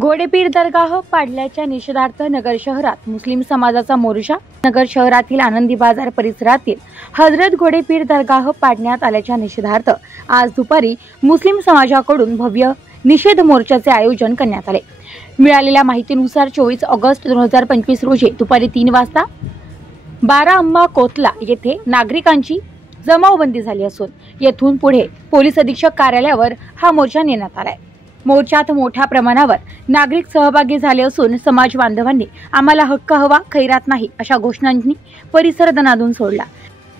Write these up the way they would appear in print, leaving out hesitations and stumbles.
घोडेपीर दरगाह पाडल्याच्या निषेधार्थ नगर शहरात मुस्लिम समाजाचा मोर्चा। नगर शहरातील आनंदी बाजार परिसरातील हजरत घोडेपीर दरगाह पाडण्यात आल्याच्या निषेधार्थ आज दुपारी मुस्लिम समाजाकडून भव्य निषेध मोर्चाचे आयोजन करण्यात आले। मिळालेल्या माहितीनुसार 24 ऑगस्ट 2025 रोजी दुपारी 3 वाजता बारा अम्मा कोतला येथे नागरिकांची जमावबंदी झाली असून येथून पुढे पोलीस अधीक्षक कार्यालयावर हा मोर्चा नेण्यात आलाय। मोर्चात मोठ्या प्रमाणावर नागरिक सहभागी झाले असून समाज बांधवांनी आम्हाला हक्क हवा, खैरात नाही अशा घोषणांनी परिसर दणाणून सोडला।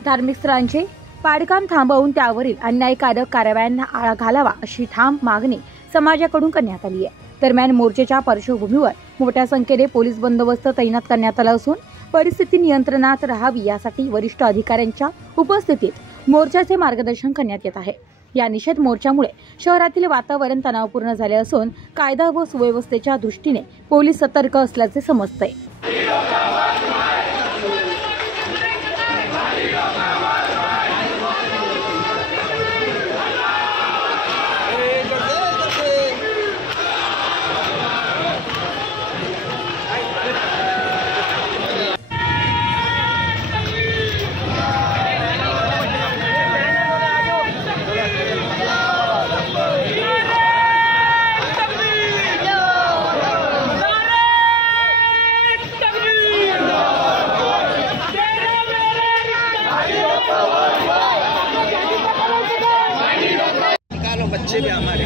धार्मिक स्थळांचे पाडकाम थांबवून त्यावरील अन्यायकारक कारवायांना आळा घालावा अशी ठाम मागणी समाजाकडून करण्यात आली आहे। दरम्यान मोर्चाच्या पार्श्वभूमीवर मोठ्या संख्येने पोलीस बंदोबस्त तैनात करण्यात आला असून परिस्थिती नियंत्रणात राहावी यासाठी वरिष्ठ अधिकाऱ्यांच्या उपस्थितीत मोर्चाचे मार्गदर्शन करण्यात येत आहे। या निषेध मोर्चामुळे शहरातील वातावरण तणावपूर्ण झाले असून कायदा व सुव्यवस्थेच्या दृष्टीने पोलीस सतर्क असल्याचे समजते। बच्चे भी हमारे